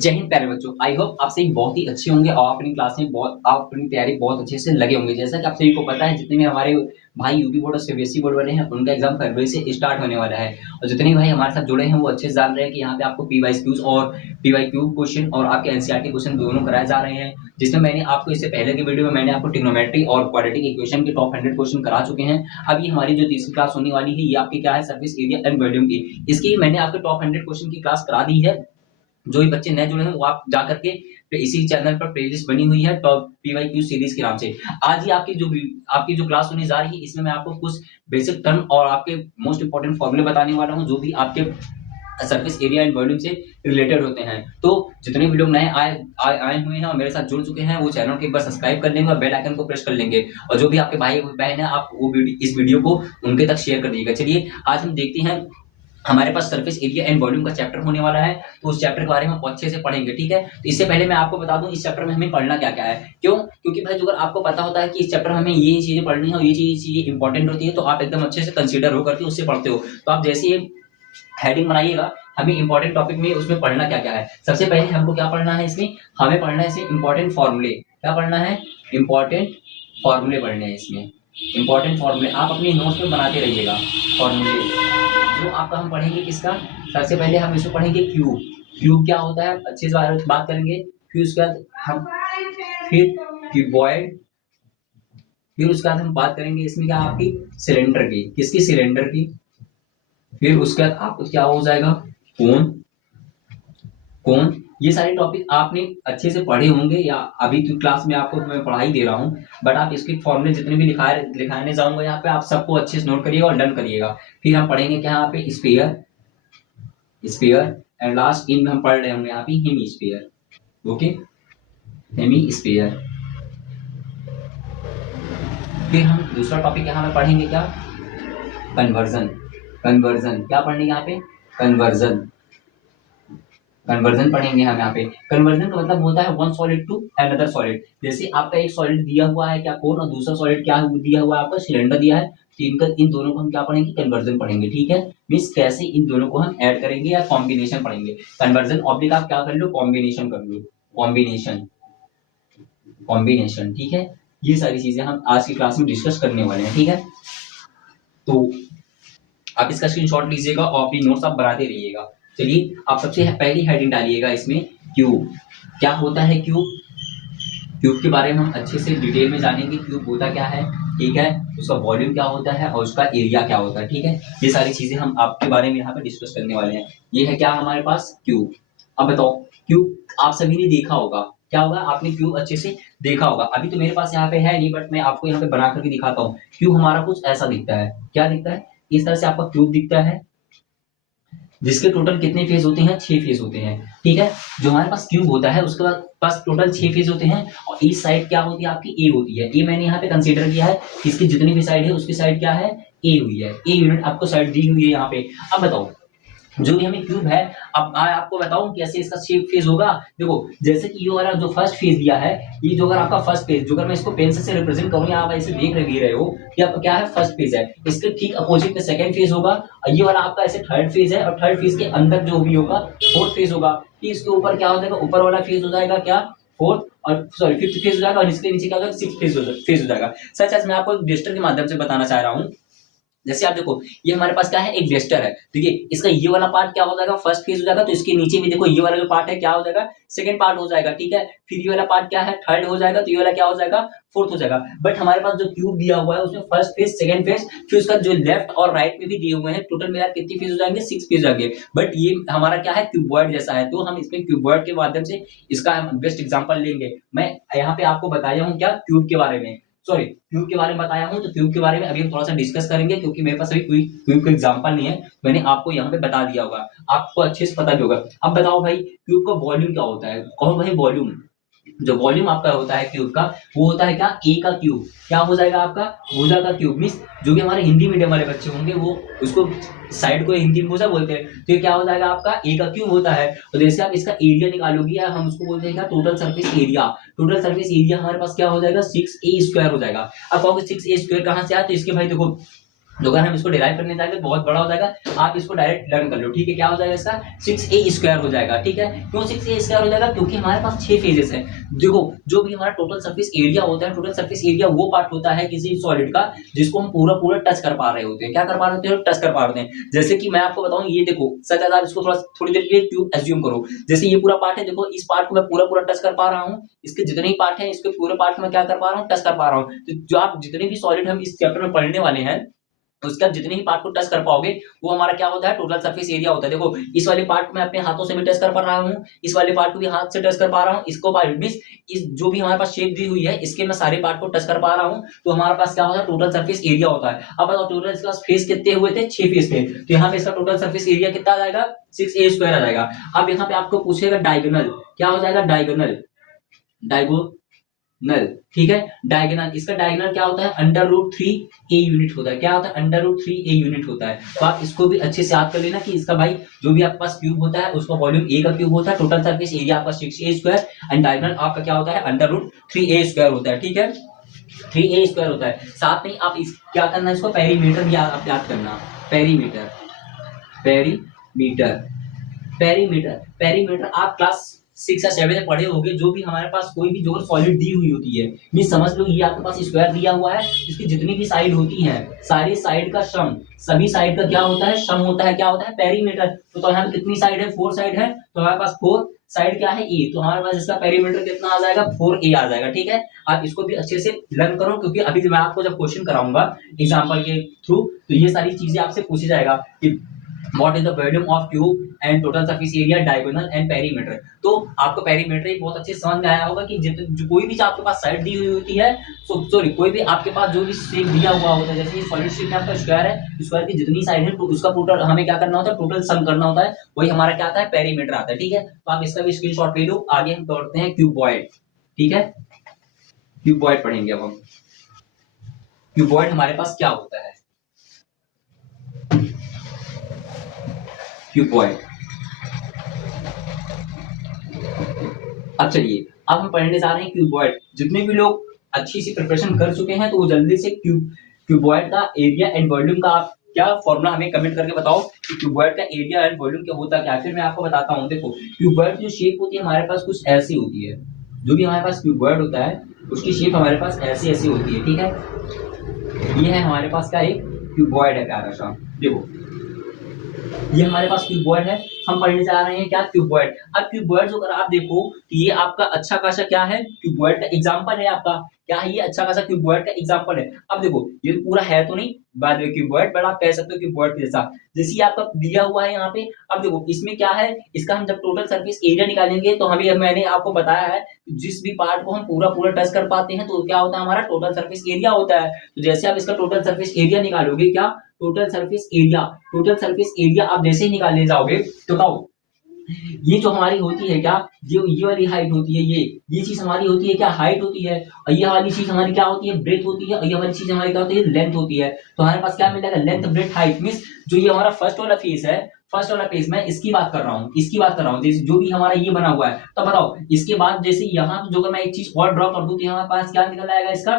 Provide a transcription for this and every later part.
जय हिंद प्यारे बच्चों। आई होप आप सभी बहुत ही अच्छे होंगे और अपनी क्लास में बहुत आप अपनी तैयारी बहुत अच्छे से लगे होंगे। जैसा कि आप सभी को पता है, जितने भी हमारे भाई यूपी बोर्ड और सीबीएसई बोर्ड वाले हैं, उनका एग्जाम फरवरी से स्टार्ट होने वाला है। और जितने भाई हमारे साथ जुड़े हैं वो अच्छे से जान रहे हैं कि यहाँ पे आपको पीवाईक्यूज और पीवाईक्यू क्वेश्चन और आपके एनसीईआरटी क्वेश्चन दोनों कराए जा रहे हैं। जिसमें मैंने आपको इससे पहले की वीडियो में मैंने आपको ट्रिग्नोमेट्री और क्वाड्रेटिक इक्वेशन के टॉप 100 क्वेश्चन करा चुके हैं। अब ये हमारी जो तीसरी क्लास होने वाली है, ये आपकी क्या है, सरफेस एरिया एंड वॉल्यूम की। इसकी मैंने आपके टॉप 100 क्वेश्चन की क्लास करा दी है। जो भी बच्चे नए जुड़े हैं वो आप जा करके इसी चैनल पर प्लेलिस्ट बनी हुई है टॉप पीवाईक्यू सीरीज के नाम से। आज ही आपकी जो क्लास होने जा रही है, इसमें मैं आपको कुछ बेसिक टर्म और आपके मोस्ट इंपोर्टेंट फॉर्मूले बताने वाला हूं, जो भी आपके सरफेस एरिया एंड वॉल्यूम से रिलेटेड होते हैं। तो जितने भी लोग नए आए हुए हैं और मेरे साथ जुड़ चुके हैं, वो चैनल को एक बार सब्सक्राइब कर लेंगे और बेल आइकन को प्रेस कर लेंगे। और जो भी आपके भाई बहन है, आप वो इस वीडियो को उनके तक शेयर कर दीजिएगा। चलिए आज हम देखते हैं, हमारे पास सरफेस एरिया एंड वॉल्यूम का चैप्टर होने वाला है, तो उस चैप्टर के बारे में अच्छे से पढ़ेंगे। ठीक है, तो इससे पहले मैं आपको बता दूं इस चैप्टर में हमें पढ़ना क्या क्या है। क्यों? क्योंकि भाई अगर आपको पता होता है कि इस चैप्टर में हमें ये चीजें पढ़नी है और ये चीजें इंपॉर्टेंट होती है, तो आप एकदम अच्छे से कंसीडर होकर के उससे पढ़ते हो। तो आप जैसे ही हेडिंग बनाइएगा, हमें इंपॉर्टेंट टॉपिक में उसमें पढ़ना क्या क्या है। सबसे पहले हमको क्या पढ़ना है इसमें, हमें पढ़ना है इसमें इंपॉर्टेंट फॉर्मूले। क्या पढ़ना है? इंपॉर्टेंट फॉर्मूले पढ़ने हैं इसमें। इंपॉर्टेंट फॉर्मूले आप अपनी नोट्स में बनाते रहिएगा। फॉर्मूले जो आपका हम पढ़ेंगे किसका, सबसे पहले हम इसको पढ़ेंगे क्यूब। क्यूब क्या होता है अच्छे से बात करेंगे। फिर उसके बाद हम फिर क्यूबॉइड, फिर उसके बाद हम बात करेंगे इसमें क्या आपकी सिलेंडर की, किसकी, सिलेंडर की। फिर उसके बाद आपको क्या हो जाएगा, कोन। कोन ये सारे टॉपिक आपने अच्छे से पढ़े होंगे या अभी की क्लास में आपको मैं पढ़ाई दे रहा हूँ, बट आप इसके फॉर्मूले जितने भी लिखाने जाऊंगा यहाँ पे, आप सबको अच्छे से नोट करिएगा और डन करिएगा। फिर हम पढ़ेंगे क्या यहाँ पे, sphere. Sphere and last in हम पढ़ रहे होंगे यहाँ पे hemisphere. Okay, hemisphere. फिर हम दूसरा टॉपिक यहाँ पे पढ़ेंगे क्या, कन्वर्जन। कन्वर्जन क्या पढ़ेंगे यहाँ पे, कन्वर्जन। कन्वर्जन पढ़ेंगे हम यहाँ पे। कन्वर्जन का मतलब होता है one solid to another solid. जैसे आपका एक सॉलिड दिया हुआ है क्या, कोन, और दूसरा सॉलिड क्या दिया हुआ है आपका, सिलेंडर दिया है। तो इन दोनों को हम क्या पढ़ेंगे, कन्वर्जन पढ़ेंगे। ठीक है, मीन्स कैसे इन दोनों को हम ऐड करेंगे या कॉम्बिनेशन पढ़ेंगे। कन्वर्जन ऑब्लिक आप क्या कर लो, कॉम्बिनेशन कर लो। Combination, combination. ठीक है, ये सारी चीजें हम आज की क्लास में डिस्कस करने वाले हैं। ठीक है, तो आप इसका स्क्रीनशॉट लीजिएगा और अपनी नोट्स आप बनाते रहिएगा। चलिए आप सबसे पहली हेडिंग डालिएगा इसमें, क्यूब। क्या होता है क्यूब? क्यूब के बारे में हम अच्छे से डिटेल में जानेंगे, क्यूब होता क्या है। ठीक है, उसका वॉल्यूम क्या होता है और उसका एरिया क्या होता है। ठीक है, ये सारी चीजें हम आपके बारे में यहाँ पे डिस्कस करने वाले हैं। ये है क्या हमारे पास, क्यूब। अब बताओ, क्यूब आप सभी ने देखा होगा, क्या होगा, आपने क्यूब अच्छे से देखा होगा। अभी तो मेरे पास यहाँ पे है नहीं, बट मैं आपको यहाँ पे बना करके दिखाता हूँ। क्यूब हमारा कुछ ऐसा दिखता है। क्या दिखता है? इस तरह से आपका क्यूब दिखता है, जिसके टोटल कितने फेज होते हैं, 6 फेज होते हैं। ठीक है, जो हमारे पास क्यूब होता है उसके पास टोटल 6 फेज होते हैं। और इस साइड क्या होती है आपकी, ए होती है। ए मैंने यहाँ पे कंसीडर किया है, इसकी जितनी भी साइड है उसकी साइड क्या है, ए हुई है। ए यूनिट आपको साइड दी हुई है यहाँ पे। अब बताओ, जो भी हमें क्यूब है, अब आपको बताऊं कैसे इसका शेप फेज होगा। देखो, जैसे कि ये वाला जो फर्स्ट फेज दिया है, ये जो अगर आपका फर्स्ट फेज, जो अगर मैं इसको पेंसिल से रिप्रेजेंट करूं, आप ऐसे देख रहे हो कि आपका क्या है, फर्स्ट फेज है। इसके ठीक अपोजिट में सेकंड फेज होगा, और ये वाला आपका ऐसे थर्ड फेज है, और थर्ड फेज के अंदर जो भी होगा फोर्थ फेज होगा। कि इसके ऊपर क्या हो जाएगा, ऊपर वाला फेज हो जाएगा क्या, फोर्थ, और सॉरी फिफ्थ फेज हो जाएगा, और इसके नीचे क्या हो जाएगा, सिक्स्थ फेज हो जाएगा। सच आज मैं आपको गेस्टर के माध्यम से बताना चाह रहा हूँ। जैसे आप देखो, ये हमारे पास क्या है, एक वेस्टर है। देखिए, इसका ये वाला पार्ट क्या हो जाएगा, फर्स्ट फेज हो जाएगा। तो इसके नीचे भी देखो, ये वाला जो पार्ट है क्या हो जाएगा, सेकंड पार्ट हो जाएगा। ठीक है, फिर ये वाला पार्ट क्या है, थर्ड हो जाएगा। तो ये वाला क्या हो जाएगा, फोर्थ हो जाएगा। बट हमारे पास जो क्यूब दिया हुआ है उसमें फर्स्ट फेज, सेकंड फेज, फिर उसका जो लेफ्ट और राइट में भी दिए हुए हैं, टोटल मिला कितने फेज हो जाएंगे, 6 फेज जाएंगे। बट ये हमारा क्या है, क्यूबॉइड जैसा है, तो हम इसमें क्यूबॉइड के माध्यम से इसका हम बेस्ट एग्जांपल लेंगे। मैं यहाँ पे आपको बताया हूँ क्या, क्यूब के बारे में, सॉरी क्यूब के बारे में बताया हूँ। तो क्यूब के बारे में अभी हम थोड़ा सा डिस्कस करेंगे, क्योंकि मेरे पास अभी कोई क्यूब का एग्जांपल नहीं है। मैंने आपको यहाँ पे बता दिया होगा, आपको अच्छे से पता भी होगा। अब बताओ भाई, क्यूब का वॉल्यूम क्या होता है, कहो भाई वॉल्यूम। जो वॉल्यूम आपका होता है क्यूब का, वो होता है क्या, ए का क्यूब। क्या हो जाएगा आपका, भुजा का क्यूब। मीन्स जो भी हमारे हिंदी मीडियम वाले बच्चे होंगे वो उसको साइड को हिंदी में भुजा बोलते हैं। तो ये क्या हो जाएगा आपका, ए का क्यूब होता है। तो जैसे आप इसका एरिया निकालोगे, या हम उसको बोलते हैं total surface area. Total surface area हमारे पास क्या हो जाएगा, 6a² हो जाएगा। अब कहोगे 6a² कहाँ से आया, तो इसके भाई देखो, तो अगर हम इसको डिराइव करने जाएंगे तो बहुत बड़ा हो जाएगा, आप इसको डायरेक्ट लर्न कर लो, ठीक है। क्या हो जाएगा इसका 6a² हो जाएगा, ठीक है। क्यों 6a² हो जाएगा? क्योंकि हमारे पास 6 फेजेस है। देखो जो भी हमारा टोटल सरफेस एरिया होता है, टोटल सरफेस एरिया वो पार्ट होता है किसी सॉलिड का जिसको हम पूरा पूरा टच कर पा रहे होते हैं। क्या कर पा रहे होते हैं? टच कर पा रहे हैं। जैसे कि मैं आपको बताऊं, ये देखो सच, आप इसको थोड़ी देर के लिए ट्यूब एज्यूम करो। जैसे ये पूरा पार्ट है, देखो इस पार्ट को मैं पूरा पूरा टच कर पा रहा हूँ, इसके जितने ही पार्ट है इसके पूरे पार्ट में क्या कर पा रहा हूँ? टच कर पा रहा हूँ। तो जो आप जितने भी सॉलिड हम इस चैप्टर में पढ़ने वाले हैं, उसके आप जितने ही पार्ट को टच कर पाओगे वो हमारा क्या होता है? टोटल सरफेस एरिया होता है। देखो इस वाले पार्ट को मैं अपने हाथों से भी टच कर पा रहा हूँ, इस वाले पार्ट को भी हाथ से टच कर पा रहा हूँ, इसको मींस इस जो भी हमारे पास शेप दी हुई है इसके मैं सारे पार्ट को टच कर पा रहा हूँ। तो हमारे पास क्या होता है? टोटल सरफेस एरिया होता है। अब बताओ टोटल इसके पास फेस कितने हुए थे? 6 फेस थे। तो यहाँ पे इसका टोटल सरफेस एरिया कितना आ जाएगा? 6a² आ जाएगा। अब यहाँ पे आपको पूछेगा डायगोनल, क्या हो जाएगा? डायगोनल, डायगोनल, ठीक है। डायगोनल, इसका डायगोनल क्या होता है? √3a यूनिट होता है। क्या होता है? √3a यूनिट होता है। तो आप इसको भी अच्छे से याद कर लेना कि इसका भाई जो भी आपके पास क्यूब होता है उसका वॉल्यूम a का क्यूब होता है, टोटल सरफेस एरिया आपका 6a² एंड डायगोनल आपका क्या होता है? √3a² होता है, ठीक है। 3a² होता है। साथ में आप इस क्या करना है? इसको पेरीमीटर भी आप याद करना। पेरीमीटर, पेरीमीटर, पेरीमीटर आप क्लास 6 या 7 में पढ़े होंगे। जो भी हमारे पास कोई भी जो सॉलिड दी हुई होती है, ये समझ लो ये आपके पास स्क्वायर दिया हुआ है, इसकी जितनी भी साइड होती है सारी साइड का सम, सभी साइड का क्या होता है? सम होता है। क्या होता है? पेरीमीटर। तो यहाँ पे कितनी साइड है? 4 साइड है, तो हमारे पास 4 साइड क्या है? ए। तो हमारे पास इसका पेरीमीटर कितना आ जाएगा? 4a आ जाएगा, ठीक है। आप इसको भी अच्छे से लर्न करो, क्योंकि अभी मैं आपको जब क्वेश्चन कराऊंगा एग्जाम्पल के थ्रू तो ये सारी चीजें आपसे पूछी जाएगा कि what is the volume of cube and total surface area, diagonal and perimeter। तो आपको पेरीमीटर ही बहुत अच्छे समझ में आया होगा कि जो कोई भी आपके पास साइड दी हुई होती है, सॉरी कोई भी आपके पास जो भी शेप दिया हुआ होता है, जैसे ये सॉलिड शेप में आपका स्क्वायर है, स्क्वायर की जितनी साइड है तो उसका टोटल हमें क्या करना होता है? टोटल सम करना होता है, वही हमारा क्या आता है? पेरीमीटर आता है, ठीक है। तो आप इसका भी स्क्रीनशॉट ले लो। आगे हम पढ़ते हैं क्यूबॉइड, ठीक है। क्यूबॉइड पढ़ेंगे अब हम। क्यूबॉइड हमारे पास क्या होता है? क्यूबॉइड, अब चलिए अब हम पढ़ने जा रहे हैं क्यूबॉइड। जितने भी लोग अच्छी सी प्रिपरेशन कर चुके हैं तो वो जल्दी से क्यूबॉइड का एरिया एंड वॉल्यूम का आप क्या फॉर्मूला हमें कमेंट करके बताओ कि क्यूबॉइड का एरिया एंड वॉल्यूम क्या होता है। क्या फिर मैं आपको बताता हूँ। देखो क्यूबॉइड की जो शेप होती है हमारे पास कुछ ऐसी होती है। जो भी हमारे पास क्यूबॉइड होता है उसकी शेप हमारे पास ऐसी ऐसी होती है, ठीक है। ये है हमारे पास का एक क्यूबॉइड है प्यारा सा। देखो ये हमारे पास क्यूबॉइड है। हम पढ़ने जा रहे हैं क्या? क्यूबॉइड। अब क्यूबॉइड अगर आप देखो तो ये आपका अच्छा खासा क्या है? क्यूबॉइड का एग्जांपल है आपका। क्या है ये? अच्छा खासा क्यूबॉइड का एग्जांपल है। अब देखो ये पूरा है तो नहीं, बाद में क्यूबॉइड बट आप कह सकते हो क्यूबॉइड के जैसा, जैसे ये आपका दिया हुआ है यहाँ पे। अब देखो इसमें क्या है? इसका हम जब टोटल सरफेस एरिया निकालेंगे तो हमें, मैंने आपको बताया है जिस भी पार्ट को हम पूरा पूरा टच कर पाते हैं तो क्या होता है? हमारा टोटल सरफेस एरिया होता है। तो जैसे आप इसका टोटल सरफेस एरिया निकालोगे, क्या total surface area, total surface area आप जैसे ही निकालने जाओगे तो बताओ ये जो हमारी होती है क्या, जो ये वाली हाइट होती है, ये चीज हमारी होती है क्या? हाइट होती है। और ये वाली चीज हमारी क्या होती है? ब्रेथ होती है। और ये वाली चीज हमारी क्या होती है? लेंथ होती है। तो हमारे पास क्या मिलेगा? Length, breath, height. मींस जो ये हमारा फर्स्ट वाला फेस है, फर्स्ट वाला फेस मैं इसकी बात कर रहा हूँ, इसकी बात कर रहा हूँ, जैसे जो भी हमारा ये बना हुआ है। तो बताओ इसके बाद जैसे यहाँ जो अगर मैं एक चीज और ड्रॉ कर दूं तो हमारे पास क्या निकल आएगा? इसका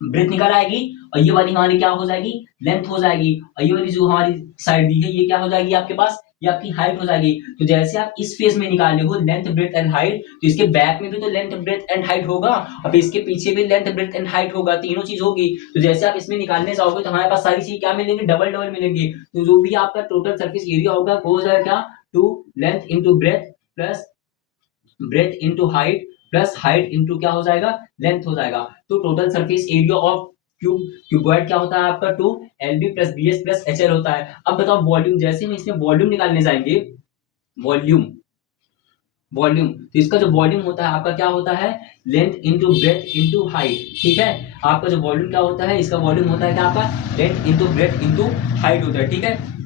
ब्रेथ निकल आएगी। और ये वाली हमारी क्या हो जाएगी? लेंथ हो जाएगी। और ये वाली जो हमारी साइड दी है ये क्या हो जाएगी आपके पास? ये आपकी हाइट हो जाएगी। तो जैसे आप इस फेस में निकाले हो लेंथ, ब्रेथ एंड हाइट, तो इसके बैक में भी तो लेंथ, ब्रेथ एंड हाइट होगा और फिर इसके पीछे भी लेंथ, ब्रेथ एंड हाइट होगा, तीनों चीज होगी। तो जैसे आप इसमें निकालने जाओगे तो हमारे पास सारी चीज क्या मिलेंगी? डबल डबल मिलेंगी। तो जो भी आपका टोटल सरफेस एरिया होगा वो हो जाएगा क्या? 2 length into breadth plus breadth into height plus height into क्या हो जाएगा? लेंथ हो जाएगा। तो total surface area of cuboid क्या होता है आपका? 2 LB plus BS plus HL होता है। अब बताओ वॉल्यूम, जैसे हम इसमें वॉल्यूम निकालने जाएंगे, वॉल्यूम, वॉल्यूम, तो इसका जो वॉल्यूम होता है आपका क्या होता है? Length into breadth into height, ठीक है। आपका जो वॉल्यूम क्या होता है? इसका वॉल्यूम होता है क्या आपका? Length into breadth into height होता है, ठीक है।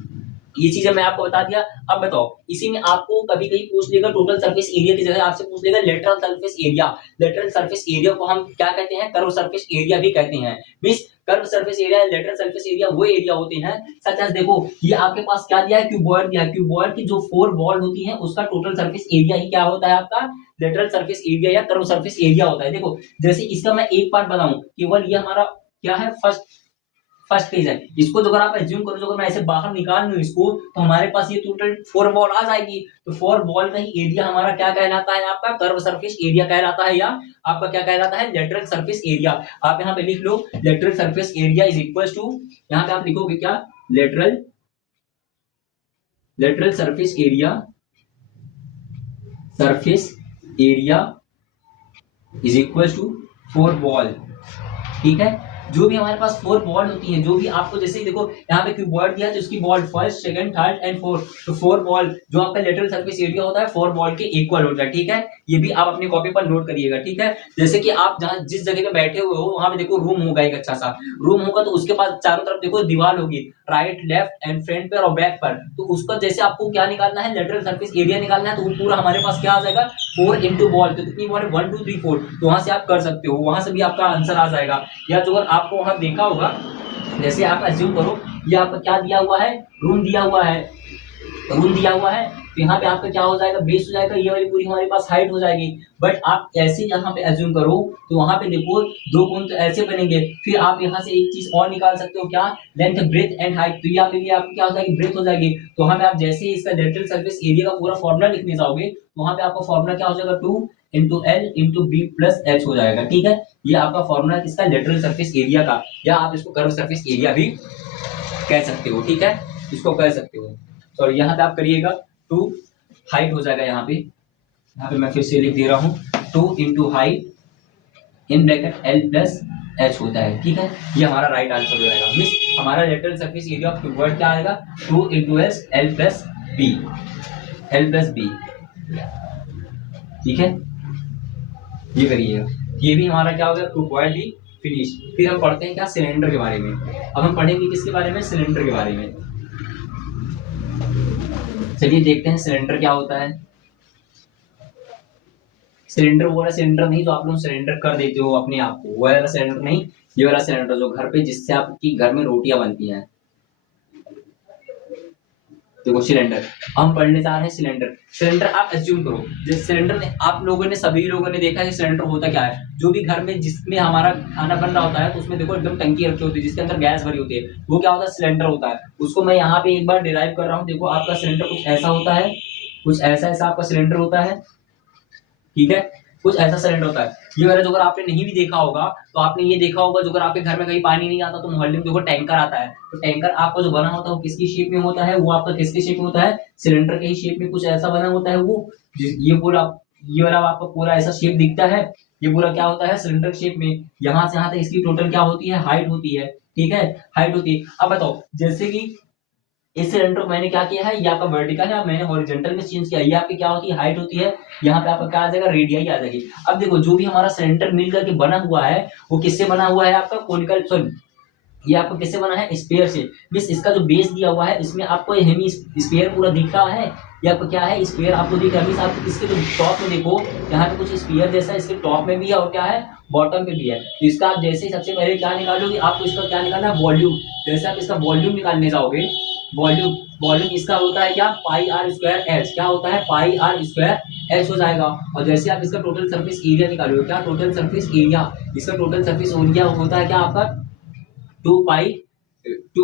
ये चीजें मैं आपको बता दिया। अब बताओ इसी में आपको कभी कभी पूछ लेगा टोटल सरफेस एरिया की जगह आपसे पूछ लेगा lateral surface area. Lateral surface area को हम क्या कहते हैं? कर्व सरफेस एरिया भी कहते हैं। Means curve surface area, lateral surface area वो एरिया होते हैं सच एज, देखो ये आपके पास क्या दिया है? क्यूबॉइड दिया है। क्यूबॉइड की जो 4 वॉल होती है उसका टोटल सरफेस एरिया ही क्या होता है आपका? लेटरल सरफेस एरिया या कर्व सरफेस एरिया होता है। देखो जैसे इसका मैं एक पार्ट बताऊं, केवल ये हमारा क्या है? फर्स्ट फर्स्ट फेज है। इसको जो अगर आप एज्यूम करो, जो अगर मैं ऐसे बाहर निकाल लूं इसको, तो हमारे पास ये टोटल 4 बॉल आ जाएगी। तो 4 बॉल का ही एरिया हमारा क्या कहलाता है, आपका कर्व सरफेस एरिया कहलाता है, या आपका क्या कहलाता है, लेटरल सरफेस एरिया। आप यहाँ पे लिख लो lateral surface area is equal to, यहाँ पे आप लिखोगे क्या, lateral surface area is equal to 4 ball. ठीक है, जो भी हमारे पास 4 बॉल होती हैं, जो भी आपको जैसे देखो यहाँ पे क्यूबॉइड दिया है तो इसकी ball first, second, third and fourth, तो 4 बॉल जो आपका लेटरल सरफेस एरिया होता है 4 बॉल के इक्वल होता है। ठीक है, ये भी आप अपनी कॉपी पर नोट करिएगा। ठीक है, जैसे कि आप जहां जिस जगह पे बैठे हुए हो वहां पे देखो रूम होगा, एक अच्छा सा रूम होगा, तो उसके पास चारों तरफ देखो दीवार होगी, राइट, लेफ्ट एंड फ्रंट पर और बैक पर। तो उसका जैसे आपको क्या निकालना है, लेटरल सरफेस एरिया निकालना है, तो वो पूरा हमारे पास क्या आ जाएगा, 4 इंटू बॉल। तो कितनी बॉल है, 1 2 3 4। तो वहां से आप कर सकते हो, वहां से भी आपका आंसर आ जाएगा। या जो अगर आपको वहां देखा होगा, जैसे आप एज्यूम करो ये आपका क्या दिया हुआ है, रूम दिया हुआ है, तो यहाँ पे आपका क्या हो जाएगा, बेस हो जाएगा, ये वाली पूरी हमारे पास हाइट हो जाएगी। बट आप ऐसे यहाँ पे एज्यूम करो तो वहां पे देखो 2 कोण तो ऐसे बनेंगे। फिर आप यहाँ से एक चीज और निकाल सकते हो, क्या, लेंथ, ब्रेथ एंड हाइट। तो यहाँ पे भी आपकी क्या हो जाएगी, ब्रेथ हो जाएगी। तो वहां पे आप जैसे ही इसका लेटरल सरफेस एरिया का पूरा फॉर्मूला लिखने जाओगे, वहां पे आपका फॉर्मूला क्या हो जाएगा, 2 into L into B plus H हो जाएगा। ठीक है, ये आपका फॉर्मूला इसका लेटरल सरफेस एरिया का, या आप इसको कर्व सरफेस एरिया भी कह सकते हो। ठीक है, इसको कह सकते हो। तो यहाँ पे आप करिएगा 2 हाइट हो जाएगा, यहाँ पे मैं फिर से लिख दे रहा हूँ 2 into height in bracket L plus H होता है। ठीक है, ये हमारा राइट आंसर हो जाएगा। मींस हमारा lateral surface area of cuboid क्या आएगा, 2 into S L plus B. ठीक है, ये करिएगा। ये भी हमारा क्या हो गया, क्यूबॉइड भी फिनिश। फिर हम पढ़ते हैं क्या, सिलेंडर के बारे में। अब हम पढ़ेंगे किसके बारे में, सिलेंडर के बारे में। चलिए देखते हैं सिलेंडर क्या होता है। सिलेंडर वो वाला सिलेंडर नहीं जो आप लोग सिलेंडर कर देते हो अपने आप को, वो वाला सिलेंडर नहीं, ये वाला सिलेंडर जो घर पे जिससे आपकी घर में रोटियां बनती हैं। देखो सिलेंडर, हम पढ़ने जा रहे हैं सिलेंडर आप एज्यूम करो, जिस सिलेंडर में आप लोगों ने, सभी लोगों ने देखा है सिलेंडर होता क्या है, जो भी घर में जिसमें हमारा खाना बन रहा होता है तो उसमें देखो एकदम टंकी रखी होती है जिसके अंदर गैस भरी होती है, वो क्या होता है, सिलेंडर होता है। उसको मैं यहाँ पे एक बार डिराइव कर रहा हूँ। देखो आपका सिलेंडर कुछ ऐसा होता है, कुछ ऐसा ऐसा आपका सिलेंडर होता है। ठीक है, कुछ ऐसा सिलेंडर होता है। ये वाला जो अगर आपने नहीं भी देखा होगा तो आपने ये देखा होगा, जो अगर आपके घर में कहीं पानी नहीं आता तो मोहल्ले में देखो टैंकर आता है, तो टैंकर आपका जो बना होता है वो किसकी शेप में होता है, वो आपका किसके शेप में होता है, सिलेंडर के ही शेप में कुछ ऐसा बना होता है। वो ये पूरा, ये वाला आपका पूरा ऐसा शेप दिखता है, ये पूरा क्या होता है, सिलेंडर शेप में। यहाँ से यहाँ तक इसकी टोटल क्या होती है, हाइट होती है। ठीक है, हाइट होती है। अब बताओ, जैसे कि इस सिलेंडर को मैंने क्या किया है, ये आपका वर्टिकल है, मैंने हॉरिजॉन्टल में चेंज किया, ये आपकी क्या होती है, हाइट होती है। यहाँ पे आपका क्या आ जाएगा, रेडियाई आ जाएगी। अब देखो जो भी हमारा सिलेंडर मिल करके बना हुआ है वो किससे बना हुआ है, आपका कोनिकल, सॉरी ये आपका किससे बना है, स्फीयर से। मींस इसका जो बेस दिया हुआ है इसमें आपको हेमी स्फीयर पूरा दिख रहा है, ये आपको क्या है, स्फीयर आपको दिख रहा है। आप इसके जो टॉप में देखो, यहाँ पे कुछ स्फीयर जैसा इसके टॉप में भी है और क्या है, बॉटम पे भी है। तो इसका आप जैसे ही सबसे पहले क्या निकालोगे, आपको इसका क्या निकालना है, वॉल्यूम। जैसे आप इसका वॉल्यूम निकालने जाओगे, वॉल्यूम इसका होता है क्या, पाई आर स्क्वायर एच, क्या होता है, पाई आर स्क्वायर एच हो जाएगा। और जैसे आप इसका टोटल सरफेस एरिया निकालोगे, क्या टोटल सरफेस एरिया, इसका टोटल सरफेस एरिया होता है क्या आपका, 2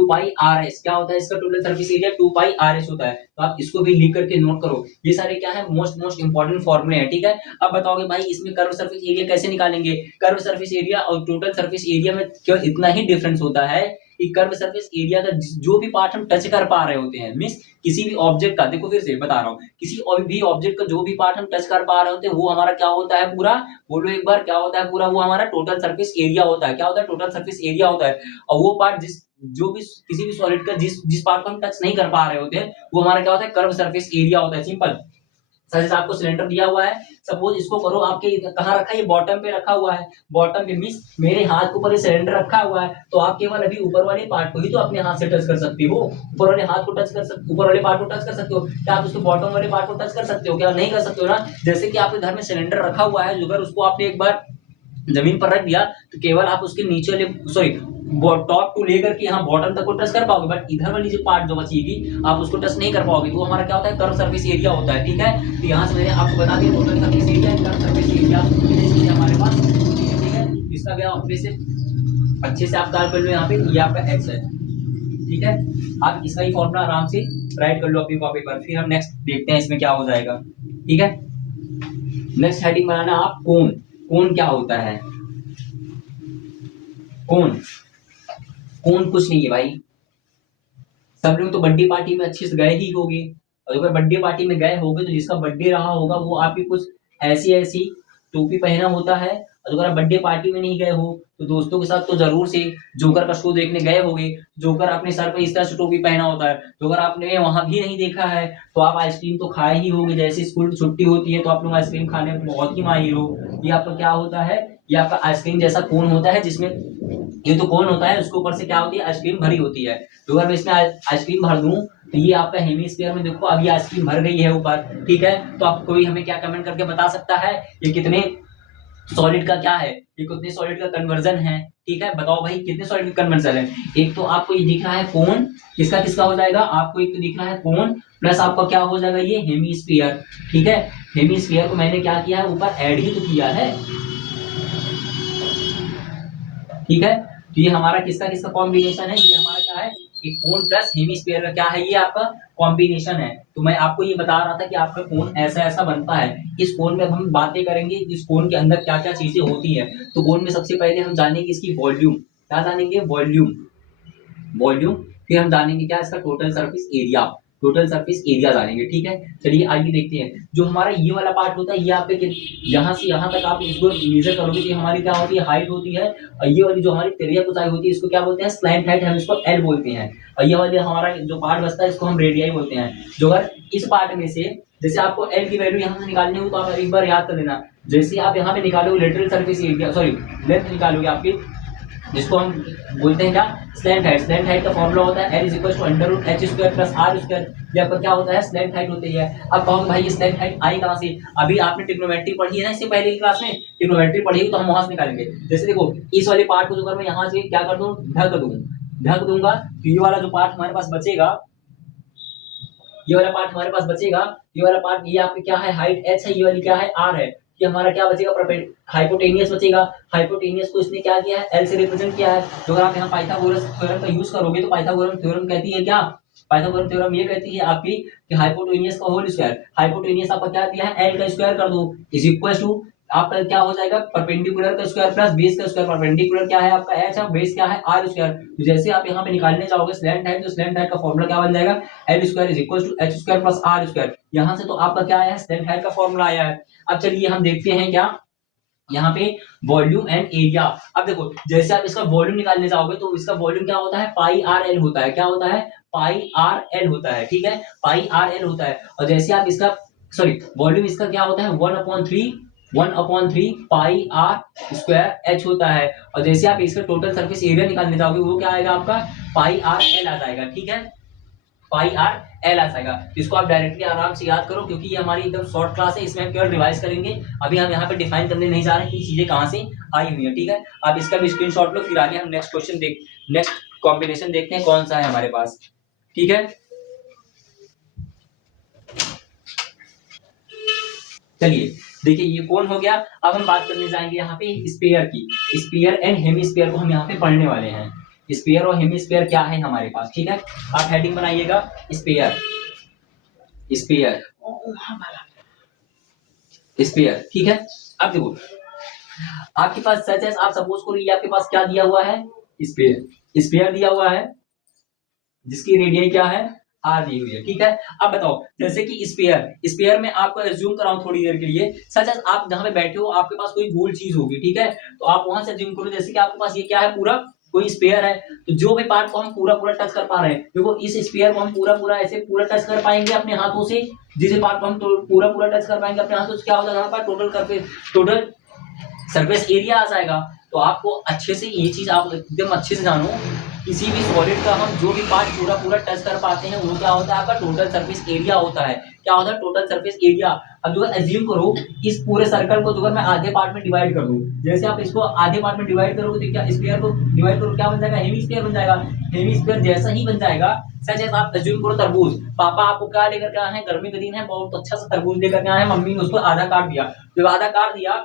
पाई आर एस, क्या होता है इसका total surface area, 2 pi R S होता है। तो आप इसको भी लिख करके नोट करो। ये सारे क्या है, मोस्ट इंपॉर्टेंट फॉर्मूले हैं। ठीक है, अब बताओगे भाई इसमें कर्व सरफेस एरिया कैसे निकालेंगे। कर्व सरफेस एरिया और टोटल सरफेस एरिया में केवल इतना ही डिफरेंस होता है कि कर्व सरफेस एरिया का जो भी पार्ट हम टच कर पा रहे होते हैं, मींस किसी भी ऑब्जेक्ट का, देखो फिर से बता रहा हूँ, किसी और भी ऑब्जेक्ट का जो भी पार्ट हम टच कर पा रहे होते हैं वो हमारा क्या होता है, पूरा बोलो एक बार, क्या होता है पूरा, वो हमारा टोटल सरफेस एरिया होता है। क्या होता है, टोटल सरफेस एरिया होता है। और वो पार्ट जो भी किसी भी सॉलिड का जिस पार्ट को हम टच नहीं कर पा रहे होते हैं वो हमारा क्या होता है, कर्व सरफेस एरिया होता है। सिंपल। सर आपको सिलेंडर दिया हुआ है, सपोज इसको करो, आपके कहाँ रखा है, ये बॉटम पे रखा हुआ है। बॉटम पे मींस मेरे हाथ के ऊपर ये सिलेंडर रखा हुआ है, तो आप केवल अभी ऊपर वाले पार्ट को ही तो अपने हाथ से टच कर सकते हो, ऊपर वाले हाथ को टच कर सकते, ऊपर वाले पार्ट को टच कर सकते हो। क्या आप उसके बॉटम वाले पार्ट को टच कर सकते हो, क्या नहीं कर सकते हो ना। जैसे कि आपके घर में सिलेंडर रखा हुआ है, अगर उसको आपने एक बार जमीन पर रख दिया तो केवल आप उसके नीचे सॉरी टॉप टू लेकर के यहाँ बॉटम तक को टच कर पाओगे, बट इधर वाली जो पार्ट जो बचेगी आप उसको टच नहीं कर पाओगे। तो हमारा क्या होता है, कर्व सरफेस एरिया होता है। ठीक है, तो यहाँ से मैंने आपको बता दिया total surface area, curve surface area हमारे पास। ठीक है, इसका क्या ऑपरेशन, अच्छे से आप कार कर लो यहाँ पे, ये आपका x है, ठीक है। आप इसका ही फॉर्मूला आराम से राइट कर लो अपनी कॉपी पर, फिर हम नेक्स्ट देखते हैं इसमें क्या हो जाएगा, ठीक है। नेक्स्ट हेडिंग बनाना आप कोण। कोण क्या होता है? कोण, कोण कुछ नहीं है भाई। सब लोग तो बर्थडे पार्टी में अच्छे से गए ही होंगे, और अगर बर्थडे पार्टी में गए होंगे तो जिसका बर्थडे रहा होगा वो आपकी कुछ ऐसी ऐसी टोपी पहना होता है, और अगर आप बर्थडे पार्टी में नहीं गए हो तो दोस्तों के साथ तो जरूर से जोकर का शो देखने गए होंगे। जोकर अपने सर पे इस तरह से टोपी पहना होता है, तो अगर आपने वहां भी नहीं देखा है तो आप आइसक्रीम तो खाए ही होंगे। जैसे स्कूल की छुट्टी होती है तो आप लोग आइसक्रीम खाने में बहुत ही माहिर हो। ये आपका क्या होता है? ये आपका आइसक्रीम जैसा कोन होता है, जिसमें ये तो कोन होता है, उसके ऊपर से क्या होती है? आइसक्रीम भरी होती है। तो अगर मैं इसमें आइसक्रीम भर दूं तो ये आपका हेमिस्फीयर में देखो अभी आइसक्रीम भर गई है ऊपर, ठीक है। तो आप कोई हमें क्या कमेंट करके बता सकता है ये कितने सॉलिड का क्या है, ये कितने सॉलिड का कन्वर्जन है, ठीक है। बताओ भाई कितने सॉलिड का कन्वर्जन है। एक तो आपको ये दिख रहा है कोन, किसका किसका हो जाएगा? आपको एक तो दिख रहा है कोन, प्लस आपका क्या हो जाएगा? ये हेमिस्फीयर, ठीक है। हेमिस्फीयर को मैंने क्या किया है? ऊपर ऐड ही तो किया है, ठीक है। तो ये हमारा किसका किसका कॉम्बिनेशन है? ये हमारा क्या है? एक कोन प्लस हेमिस्फीयर का क्या है? ये आपका कॉम्बिनेशन है। तो मैं आपको ये बता रहा था कि आपका कोन ऐसा ऐसा बनता है। इस कोन में अब हम बातें करेंगे इस कोन के अंदर क्या क्या चीजें होती है। तो कोन में सबसे पहले हम जानेंगे इसकी वॉल्यूम। क्या जानेंगे? वॉल्यूम। वॉल्यूम। फिर हम जानेंगे क्या? इसका total surface area. Total surface area जानेंगे, ठीक है। चलिए आइए देखते हैं। जो हमारा ये वाला पार्ट होता है, ये आपके यहाँ से यहाँ तक आप इसको मेजर करोगे तो हमारी क्या होती है? हाइट होती है। और ये वाली जो हमारी तिर्यक ऊंचाई होती है इसको क्या बोलते हैं? स्लैंट हाइट, हम इसको एल बोलते हैं। और ये वाली हमारा जो पार्ट बचता है इसको हम रेडियाई बोलते हैं। जो अगर इस पार्ट में से जैसे आपको एल की वैल्यू यहाँ से निकालनी हो तो आप एक बार याद कर लेना। जैसे आप यहाँ पे निकालोगे lateral surface area, sorry length निकालोगे आपकी, जिसको हम बोलते हैं क्या? Slant height. स्लैंट हाइट का फॉर्मूला होता है L is equal to under root H square plus R square. ये आपका क्या होता है? स्लैंट हाइट होती है। अब कहोगे भाई ये स्लैंट हाइट आई कहाँ से? अभी आपने ट्रिग्नोमेट्री पढ़ी है ना इससे पहले की क्लास में, ट्रिग्नोमेट्री पढ़ी है तो हम वहां से निकालेंगे। जैसे देखो इस वाले पार्ट को जो अगर मैं यहाँ से क्या कर दूं? ढक दूंगा तो ये वाला जो पार्ट हमारे पास बचेगा, ये वाला पार्ट हमारे पास बचेगा, ये वाला पार्ट, ये आपकी क्या है? हाइट h है, ये वाली क्या है? r है। ये हमारा क्या बचेगा? हाइपोटेनियस बचेगा। हाइपोटेनियस को इसने क्या किया है? l से रिप्रेजेंट किया है। तो अगर आप यहाँ पाइथागोरस थ्योरम का यूज करोगे तो पाइथागोरस थ्योरम कहती है क्या? पाइथागोरस थ्योरम ये कहती है आपकी कि हाइपोटेनियस का होल स्क्वायर, हाइपोटेनियस आपका क्या दिया है? l का स्क्वायर कर दो इज इक्वल टू आपका क्या हो जाएगा? परपेंडिकुलर का स्क्वायर प्लस बेस का स्क्वायर। परपेंडिकुलर क्या है आपका? h है, बेस क्या है? r square. तो जैसे आप यहाँ पे निकालने जाओगे स्लैंट हाइट, तो स्लैंट हाइट का फॉर्मूला क्या बन जाएगा? L square is equal to H square plus R square. यहाँ से तो आपका क्या आया है? स्लैंट हाइट का फॉर्मूला आया है। अब चलिए हम देखते हैं क्या यहाँ पे वॉल्यूम एंड एरिया। अब देखो जैसे आप इसका वॉल्यूम निकालने जाओगे तो इसका वॉल्यूम क्या होता है? पाई आर एल होता है। क्या होता है? पाई आर एल होता है, ठीक है। पाई आर एल होता है। और जैसे आप इसका सॉरी वॉल्यूम इसका क्या होता है? 1/3 पाई आर स्क्वायर एच होता है। और जैसे आप इसका टोटल सरफेस एरिया निकालने जाओगे वो क्या आएगा आपका? पाई आर एल आ जाएगा, ठीक है। पाई आर एल आ जाएगा। इसको आप डायरेक्टली आराम से याद करो क्योंकि ये हमारी एकदम शॉर्ट क्लास है, इसमें हम केवल रिवाइज करेंगे। अभी हम यहाँ पे डिफाइन करने नहीं जा रहे कि चीजें कहाँ से आई हुई है, ठीक है। आप इसका भी स्क्रीनशॉट लो, फिर आगे हम नेक्स्ट क्वेश्चन नेक्स्ट कॉम्बिनेशन देखते हैं कौन सा है हमारे पास, ठीक है। चलिए देखिए ये कौन हो गया। अब हम बात करने जाएंगे यहाँ पे स्पेयर की। स्पेयर एंड हेमिस्फीयर को हम यहाँ पे पढ़ने वाले हैं। स्पेयर और हेमिस्फीयर क्या है हमारे पास, ठीक है। आप हेडिंग बनाइएगा स्पेयर। स्पेयर स्पेयर, ठीक है। अब देखो आपके पास सच है, आप सपोज करो ये आपके पास क्या दिया हुआ है? स्पेयर। स्पेयर दिया हुआ है जिसकी रेडियस क्या है? आर दी हुई है, ठीक है। अब बताओ जैसे कि स्पेयर में आपको एज्यूम कराऊं थोड़ी देर के लिए, सच है आप जहां पे बैठे हो आपके पास कोई गोल चीज होगी, ठीक है। तो आप वहां से एज्यूम करो जैसे कि आपके पास ये क्या है? पूरा कोई स्पेयर है। तो जो भी पार्ट को हम पूरा पूरा टच कर पा रहे हैं, देखो इस स्पेयर को हम पूरा पूरा ऐसे पूरा टच कर पाएंगे अपने हाथों से। जिस पार्ट को हम पूरा पूरा टच कर पाएंगे अपने हाथों से क्या होगा? हमारे पास टोटल सरफेस एरिया आ जाएगा। तो आपको अच्छे से ये चीज आप एकदम अच्छे से जानो, किसी भी सॉलिड का हम जो भी पार्ट पूरा पूरा टच कर पाते हैं वो क्या होता है? आपका टोटल सरफेस एरिया होता है। क्या होता है? Total surface area. अब जो एज्यूम करो इस पूरे सर्कल को जो मैं आधे पार्ट में डिवाइड कर दूं, जैसे आप इसको आधे पार्ट में डिवाइड करोगे तो क्या स्फीयर को डिवाइड करो क्या बन जाएगा? हेमिस्फीयर बन जाएगा। हेमिस्फीयर जैसा ही बन जाएगा, सच है आप एज्यूम करो तरबूज, पापा आपको क्या लेकर के आए हैं? गर्मी का दिन है, बहुत अच्छा सा तरबूज लेकर के आए हैं, मम्मी ने उसको आधा काट दिया। जब आधा काट दिया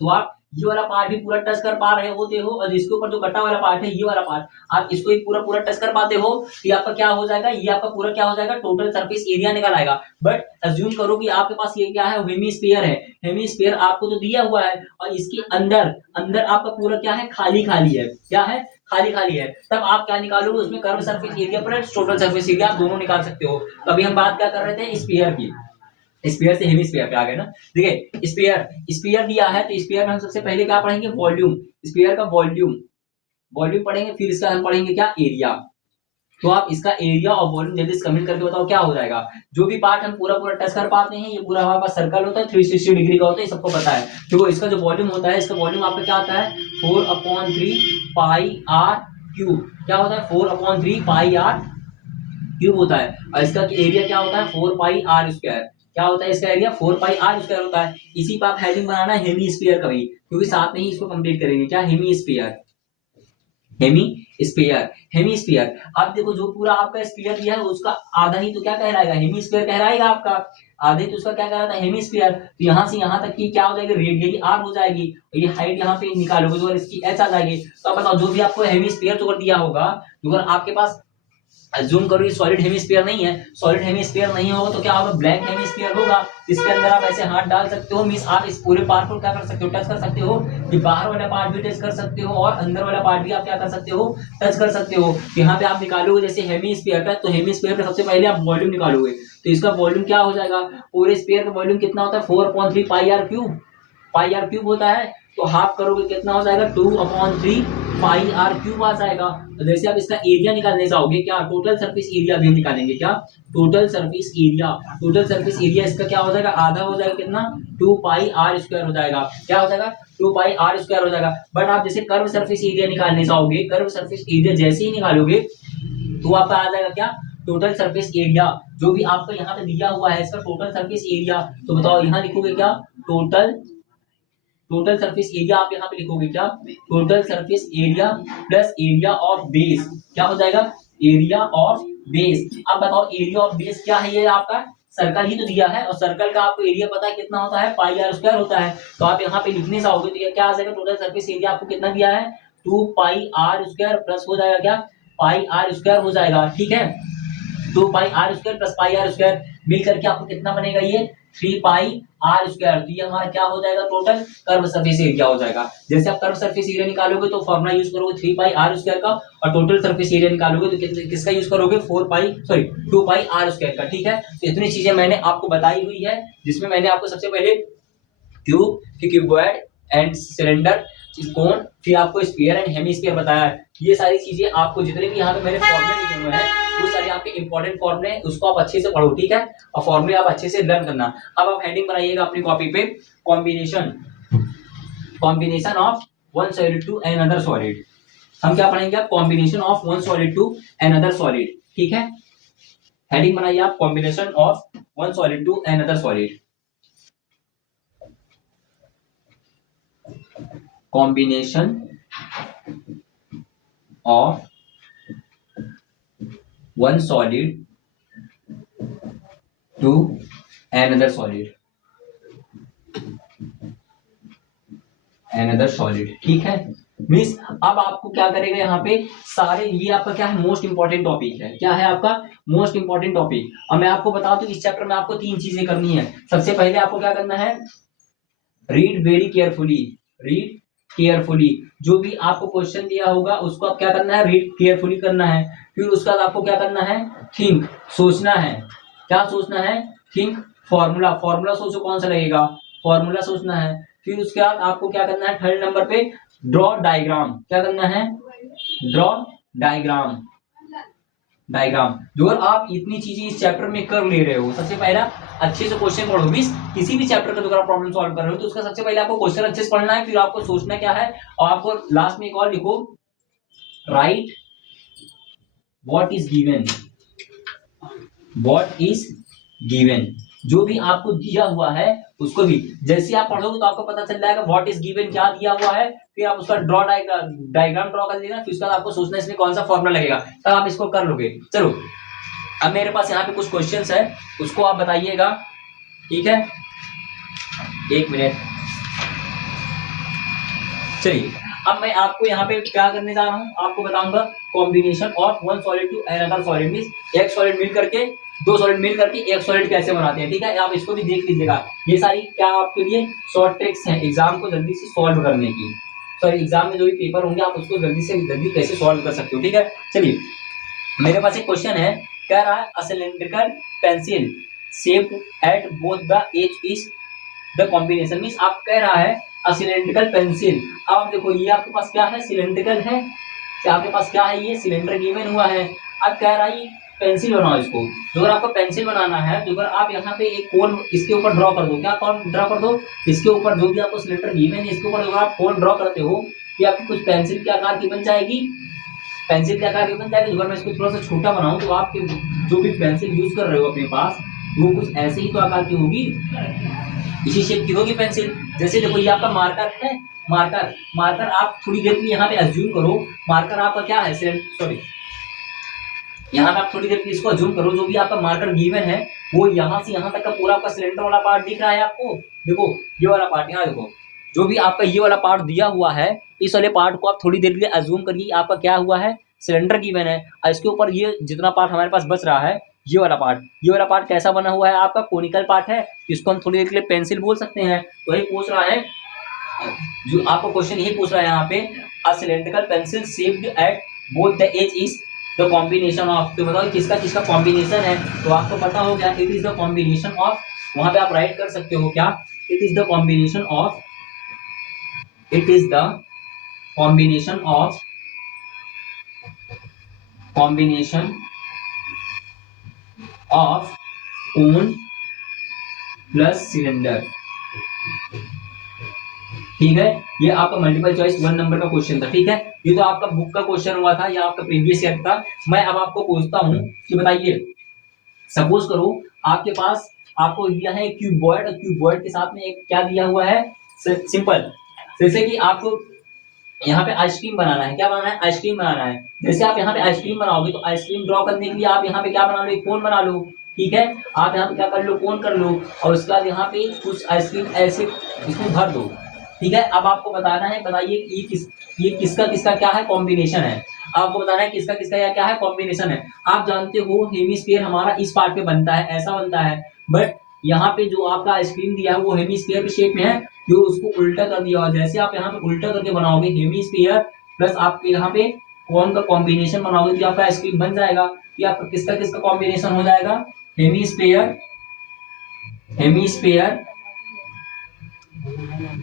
तो आप ये वाला पार्ट भी पूरा टच कर पा रहे होते हो, और इसके ऊपर जो कटा वाला पार्ट है, ये वाला पार्ट, आप इसको एक पूरा पूरा टच कर पाते हो, तो ये आपका क्या हो जाएगा, ये आपका पूरा क्या हो जाएगा, टोटल सरफेस एरिया निकल आएगा। बट अज्यूम करो कि आपके पास ये क्या है, हेमिस्फीयर है। हेमिस्फीयर आपको तो दिया हुआ है, और इसके अंदर अंदर आपका पूरा क्या है, खाली खाली है। क्या है, खाली खाली है। तब आप क्या निकालोगे, उसमें curve surface area plus total surface area, आप दोनों निकाल सकते हो। तो अभी हम बात क्या कर रहे थे, स्फीयर की। स्फीयर से हेमिस्फीयर पे आ गए ना। देखिए स्फीयर, स्फीयर दिया है, तो स्फीयर में हम सबसे पहले क्या पढ़ेंगे, वॉल्यूम। स्फीयर का वॉल्यूम, वॉल्यूम पढ़ेंगे, फिर इसका हम पढ़ेंगे क्या, एरिया। तो आप इसका एरिया और वॉल्यूम जल्दी से कमेंट करके बताओ क्या हो जाएगा। जो भी पार्ट हम पूरा पूरा टच कर पाते हैं, ये पूरा हमारे पास सर्कल होता है, 360 डिग्री का होता है, ये सबको पता है। देखो इसका जो वॉल्यूम होता है, इसका वॉल्यूम आपका क्या आता है, 4/3 पाई आर क्यूब। क्या होता है, 4/3 पाई आर क्यूब होता है। और इसका एरिया क्या होता है, 4 पाई आर स्क्वायर। क्या होता है इसका एरिया, 4 पाई आर स्क्वायर होता है। इसी पर आप हेडिंग बनाना हेमी स्फीयर का भी, क्योंकि साथ में ही इसको कंप्लीट करेंगे। क्या, hemisphere, hemisphere, hemisphere. अब देखो जो पूरा आपका स्फीयर दिया है, उसका आधा ही तो क्या कहलाएगा, हेमी स्फीयर कहलाएगा आपका। आधे तो उसका क्या कहलाता है, हेमी स्फीयर। तो यहाँ से यहाँ तक की क्या हो जाएगी, रेडियली आर हो जाएगी, और ये हाइट यहाँ पे निकालोगे तो इसकी एच आ जाएगी। तो अब बताओ, जो भी आपको हेमी स्फीयर तो दिया होगा, अगर आपके पास अज्यूम करो ये सॉलिड हेमिस्फीयर नहीं है, सॉलिड हेमिस्फीयर नहीं होगा तो क्या होगा, ब्लैंक हेमिस्फीयर होगा। इसके अंदर आप ऐसे हाथ डाल सकते हो, मींस आप इस पूरे पार्ट को क्या कर सकते हो, टच कर सकते हो। कि बाहर वाला पार्ट भी टच कर सकते हो, और अंदर वाला पार्ट भी आप क्या कर सकते हो, टच कर सकते हो। यहाँ पे आप निकालोगे जैसे हेमिस्फीयर का, तो हेमिस्फीयर का सबसे पहले आप वॉल्यूम निकालोगे, तो इसका वॉल्यूम क्या हो जाएगा, पूरे स्फीयर का वॉल्यूम कितना होता है, 4/3 pi r cube, pi r cube होता है। तो हाफ करोगे कितना हो जाएगा, 2/3 पाई आर क्यूब आ जाएगा। तो जैसे आप इसका एरिया निकालने जाओगे, क्या टोटल सरफेस एरिया भी हम निकालेंगे, क्या total surface area, total surface area इसका क्या हो जाएगा, आधा हो जाएगा, कितना, 2 पाई आर स्क्वायर हो जाएगा। क्या हो जाएगा, 2 पाई आर स्क्वायर हो जाएगा। बट आप जैसे कर्व सरफेस एरिया निकालने जाओगे, कर्व सरफेस एरिया जैसे ही निकालोगे, तो आपका आ जाएगा क्या, टोटल सरफेस एरिया। जो भी आपको यहाँ पे दिया हुआ है, इसका टोटल सरफेस एरिया। तो बताओ यहाँ लिखोगे क्या, टोटल, टोटल सरफेस एरिया आप यहाँ पे लिखोगे क्या, total surface area plus area of base. क्या हो जाएगा, एरिया ऑफ बेस। अब बताओ एरिया ऑफ बेस क्या है, ये आपका सर्कल ही तो दिया है, और सर्कल का आपको एरिया पता है कितना होता है, पाई आर स्क्वायर होता है। तो आप यहाँ पे लिखने जाओगे तो ये क्या आ जाएगा, टोटल सरफेस एरिया आपको कितना दिया है, 2 पाई आर स्क्वायर प्लस हो जाएगा क्या, पाई आर स्क्वायर हो जाएगा। ठीक है, 2 pi r square plus pi r square मिल करके आपको कितना बनेगा, ये 3 पाई आर स्क्वायर। तो ये हमारा क्या हो जाएगा, टोटल कर्व सरफेस एरिया हो जाएगा। जैसे आप कर्व सरफेस एरिया निकालोगे तो फॉर्मूला यूज करोगे 3 पाई आर स्क्वायर का, और टोटल सरफेस एरिया निकालोगे तो किसका यूज करोगे, 2 पाई आर स्क्वायर का। ठीक है, तो इतनी चीजें मैंने आपको बताई हुई है, जिसमें मैंने आपको सबसे पहले क्यूब, फिर क्यूबॉइड एंड सिलेंडर, कोन, फिर आपको स्फीयर एंड हेमिस्फीयर बताया है। ये सारी चीजें आपको जितने भी यहाँ पे मैंने फॉर्मूले लिखे हुए हैं, वो सारे आपके इंपॉर्टेंट फॉर्मूले हैं, उसको आप अच्छे से पढ़ो। ठीक है, और फॉर्मूले आप अच्छे से लर्न करना। अब आप हेडिंग बनाइएगा अपनी कॉपी पे, combination, combination of one solid to another solid. हम क्या पढ़ेंगे, आप combination of one solid to another solid. ठीक है, हेडिंग बनाइए आप, combination of one solid to another solid, combination of one solid to another solid, another solid। ठीक है, मीन्स अब आपको क्या करेगा यहाँ पे सारे, ये आपका क्या है, मोस्ट इंपॉर्टेंट टॉपिक है। क्या है आपका मोस्ट इंपॉर्टेंट टॉपिक। अब मैं आपको बता दूं, इस चैप्टर में आपको 3 चीजें करनी है। सबसे पहले आपको क्या करना है, read very carefully, read carefully. जो भी आपको क्वेश्चन दिया होगा उसको आप क्या करना है, रीड केयरफुली करना है। फिर उसके बाद आपको क्या करना है, थिंक, सोचना है। क्या सोचना है, थिंक, फॉर्मूला, फॉर्मूला सोचो कौन सा लगेगा, फॉर्मूला सोचना है। फिर उसके बाद आपको क्या करना है, थर्ड नंबर पे ड्रॉ डायग्राम। क्या करना है, ड्रॉ डायग्राम, डायग्राम। जो आप इतनी चीजें इस चैप्टर में कर ले रहे हो, सबसे पहला अच्छे से क्वेश्चन पढ़ो। मींस किसी भी चैप्टर का अगर आप प्रॉब्लम सॉल्व कर रहे हो तो उसका सबसे पहले आपको क्वेश्चन अच्छे से पढ़ना है, फिर आपको सोचना क्या है, और आपको लास्ट में एक और लिखो, right what is given, what is given. जो भी आपको दिया हुआ है उसको भी जैसे आप पढ़ोगे तो आपको पता चल जाएगा व्हाट इज गिवन क्या दिया हुआ है। फिर आप उसका ड्रॉ डायग्राम ड्रॉ कर लेना, फिर उसके बाद आपको सोचना इसमें कौन सा फॉर्मूला लगेगा, तब आप इसको कर लोगे। चलो अब मेरे पास यहाँ पे कुछ क्वेश्चंस है, उसको आप बताइएगा। ठीक है, एक मिनट। चलिए अब मैं आपको यहाँ पे क्या करने जा रहा हूँ, आपको बताऊंगा combination of one solid to another solid, means एक सॉलिड मिल करके दो सॉलिड मिल करके एक सॉलिड कैसे बनाते हैं। ठीक है, आप इसको भी देख लीजिएगा। ये सारी क्या आपके लिए शॉर्ट ट्रिक्स हैं एग्जाम को जल्दी से सॉल्व करने की। सॉरी, एग्जाम में जो भी पेपर होंगे आप उसको जल्दी से जल्दी कैसे सॉल्व कर सकते हो। ठीक है, चलिए मेरे पास एक क्वेश्चन है, कह रहा है a cylindrical pencil shaped at both the edge is the combination, means आप कह रहा है अ सिलिंड्रिकल पेंसिल। अब आप देखो ये आपके पास क्या है, सिलिंड्रिकल है, तो आपके पास क्या है, ये सिलेंडर गिवन हुआ है। अब कह रहा है पेंसिल बनाओ इसको। तो अगर आपको पेंसिल बनाना है तो अगर आप यहाँ पे एक कोन इसके ऊपर ड्रॉ कर दो, क्या कौन ड्रॉ कर दो, इसके ऊपर जो भी आपको सिलेंडर गिवन है इसके ऊपर अगर आप कोन ड्रॉ करते हो कि आपकी कुछ पेंसिल के आकार की बन जाएगी, पेंसिल के आकार की बन जाएगी। अगर मैं इसको थोड़ा सा छोटा बनाऊं तो आपके जो भी पेंसिल यूज कर रहे हो अपने पास वो कुछ ऐसे ही तो आकार की होगी, इसी शेप की होगी पेंसिल। जैसे देखो ये आपका मार्कर है, मार्कर मार्कर आप थोड़ी देर के लिए यहाँ पे अज्यूम करो, मार्कर आपका क्या है, सॉरी यहाँ पे आप थोड़ी देर के लिए इसको अज्यूम करो, जो भी आपका मार्कर गिवन है वो यहाँ से यहाँ तक का पूरा आपका सिलेंडर वाला पार्ट दिख रहा है आपको। देखो ये वाला पार्ट, यहाँ देखो जो भी आपका ये वाला पार्ट दिया हुआ है, इस वाले पार्ट को आप थोड़ी देर के लिए अज्यूम करिए आपका क्या हुआ है, सिलेंडर गिवन है। और इसके ऊपर ये जितना पार्ट हमारे पास बच रहा है, ये वाला पार्ट कैसा बना हुआ है, आपका कोनिकल पार्ट है, इसको हम थोड़ी देर के लिए पेंसिल बोल सकते हैं। तो यही पूछ रहा है, जो आपको क्वेश्चन यही पूछ रहा है यहाँ पे, a cylindrical pencil shaped at both the edge is the combination of, तो बताओ किसका किसका कॉम्बिनेशन है। तो आपको पता हो गया, it is the combination of, वहां पे आप राइट कर सकते हो क्या, it is the combination of, it is the combination of, combination of cone plus cylinder. ठीक है, ये आपका मल्टीपल चॉइस 1 नंबर का क्वेश्चन था। ठीक है, ये तो आपका बुक का क्वेश्चन हुआ था या आपका प्रीवियस ईयर था। मैं अब आपको पूछता हूं कि बताइए, सपोज करो आपके पास आपको दिया है क्यूबॉइड और क्यूबॉइड के साथ में एक क्या दिया हुआ है, सिंपल, जैसे कि आपको यहाँ पे आइसक्रीम बनाना है, क्या बनाना है, आइसक्रीम बनाना है। जैसे आप यहाँ पे आइसक्रीम बनाओगे तो आइसक्रीम ड्रॉ करने के लिए आप यहाँ पे क्या बना लो, एक कोन बना लो। ठीक है, आप यहाँ पे क्या कर लो, कोन कर लो, और उसके बाद यहाँ पे कुछ आइसक्रीम ऐसे इसमें भर दो। ठीक है, अब आपको बताना है, बताइए ये किसका किसका क्या है, कॉम्बिनेशन है। आपको बताना है किसका किसका या क्या है, कॉम्बिनेशन है। आप जानते हो हेमिस्फीयर हमारा इस पार्ट पे बनता है, ऐसा बनता है, बट यहाँ पे जो आपका आइसक्रीम दिया है वो हेमिस्फीयर के शेप में है, जो उसको उल्टा कर दिया। और जैसे आप यहाँ पे उल्टा करके बनाओगे हेमिस्फीयर प्लस आप यहाँ पे कौन का कॉम्बिनेशन बनाओगे तो आपका आइसक्रीम बन जाएगा। ये आपका किसका किसका कॉम्बिनेशन हो जाएगा, हेमिस्फीयर, हेमिस्फीयर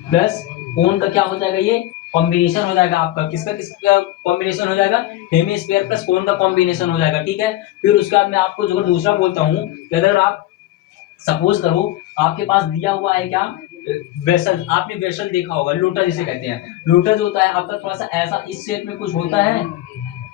प्लस कोन का क्या हो जाएगा, ये कॉम्बिनेशन हो जाएगा आपका। किसका किसका कॉम्बिनेशन हो जाएगा, हेमिस्फीयर प्लस कोन का कॉम्बिनेशन हो जाएगा। ठीक है, फिर उसके बाद मैं आपको जो दूसरा बोलता हूँ कि अगर आप सपोज करो आपके पास दिया हुआ है क्या, वेसल, आपने वेसल देखा होगा, लोटा जिसे कहते हैं। लोटा जो होता है आपका थोड़ा सा ऐसा इस शेप में कुछ होता है।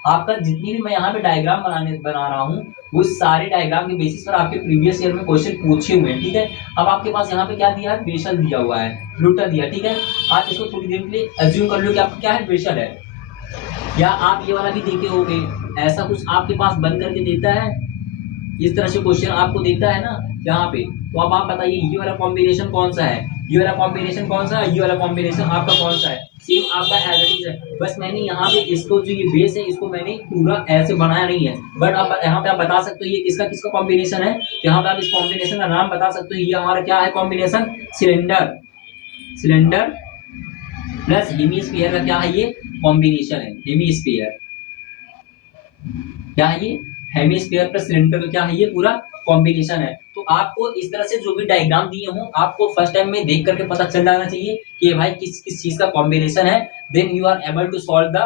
आपका जितनी भी मैं यहाँ पे डायग्राम बना रहा हूँ वो सारे डायग्राम के बेसिस पर आपके प्रीवियस ईयर में क्वेश्चन पूछे हुए हैं। ठीक है, अब आपके पास यहाँ पे क्या दिया है, वेसल दिया हुआ है, लोटा दिया। ठीक है, आप इसको थोड़ी देर के लिए अज्यूम कर लो कि आपका क्या है, वेसल है। या आप ये वाला भी देखे होंगे, ऐसा कुछ आपके पास बन करके देता है, इस तरह से क्वेश्चन आपको देता है ना यहाँ पे। तो अब आप बताइए ये वाला कॉम्बिनेशन कौन सा है, ये वाला कॉम्बिनेशन कौन सा है, ये वाला कॉम्बिनेशन आपका कौन सा है, सेम आपका एज इट इज है। बस मैंने यहाँ पे इसको जो ये बेस है इसको मैंने पूरा ऐसे बनाया नहीं है, बट आप यहाँ पे आप बता सकते हो ये किसका किसका कॉम्बिनेशन है। यहाँ पे आप इस कॉम्बिनेशन का नाम बता सकते हो, ये हमारा क्या है combination, cylinder, cylinder plus hemisphere का क्या है, ये कॉम्बिनेशन है, हेमिस्फीयर, क्या है ये, हेमिस्फीयर प्लस सिलेंडर का क्या है, ये पूरा कॉम्बिनेशन है। तो आपको इस तरह से जो भी डायग्राम दिए हों आपको फर्स्ट टाइम में देख करके पता चल जाना चाहिए कि भाई किस किस चीज का कॉम्बिनेशन है। Then you are able to solve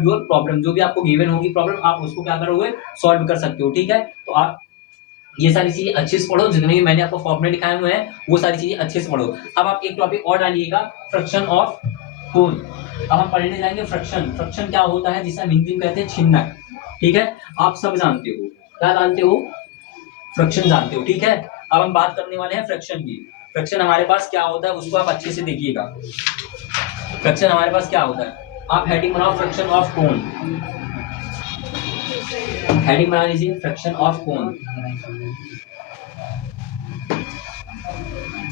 your problem, जो भी आपको गिवन होगी प्रॉब्लम आप उसको क्या करोगे, सॉल्व कर सकते हो। ठीक है, तो आप ये सारी चीजें अच्छे से पढ़ो, जितने भी मैंने आपको फॉर्मूले दिखाए हुए हैं वो सारी चीजें अच्छे से पढ़ो। अब आप एक टॉपिक और डालिएगा, फ्रैक्शन ऑफ कोन। अब हम पढ़ने जाएंगे फ्रैक्शन। फ्रैक्शन क्या होता है, जिसे हम हिंदी में कहते हैं छिन्नक। ठीक है, आप सब जानते हो, क्या जानते हो, फ्रैक्शन जानते हो। ठीक है, अब हम बात करने वाले हैं फ्रैक्शन की। फ्रैक्शन हमारे पास क्या होता है उसको आप अच्छे से देखिएगा। फ्रैक्शन हमारे पास क्या होता है, आप हेडिंग बनाओ फ्रैक्शन ऑफ कोन, हेडिंग बना लीजिए fraction of cone,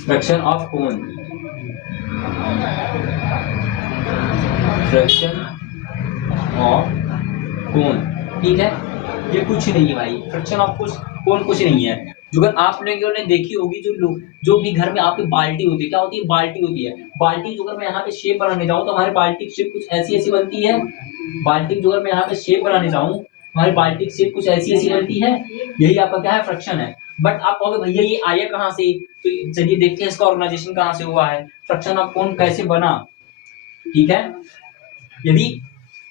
fraction of cone. Fraction of cone, ठीक है। ये कुछ नहीं है भाई, फ्रैक्शन ऑफ कोन कुछ नहीं है। जो अगर आप लोगों ने देखी होगी, जो भी घर में आपकी बाल्टी होती है, क्या होती है, बाल्टी होती है। बाल्टी जो अगर मैं यहाँ पे शेप बनाने जाऊँ तो हमारी बाल्टी की शेप कुछ ऐसी ऐसी बनती है। बाल्टी जो अगर मैं यहाँ पे शेप बनाने जाऊँ, हमारी बाल्टी की शेप कुछ ऐसी ऐसी बनती है। यही आपका क्या है, फ्रैक्शन है। बट आप कहोगे भैया ये आया कहाँ से, तो चलिए देखते हैं इसका ऑर्गेनाइजेशन कहाँ से हुआ है, फ्रैक्शन ऑफ कोन कैसे बना, ठीक है। यदि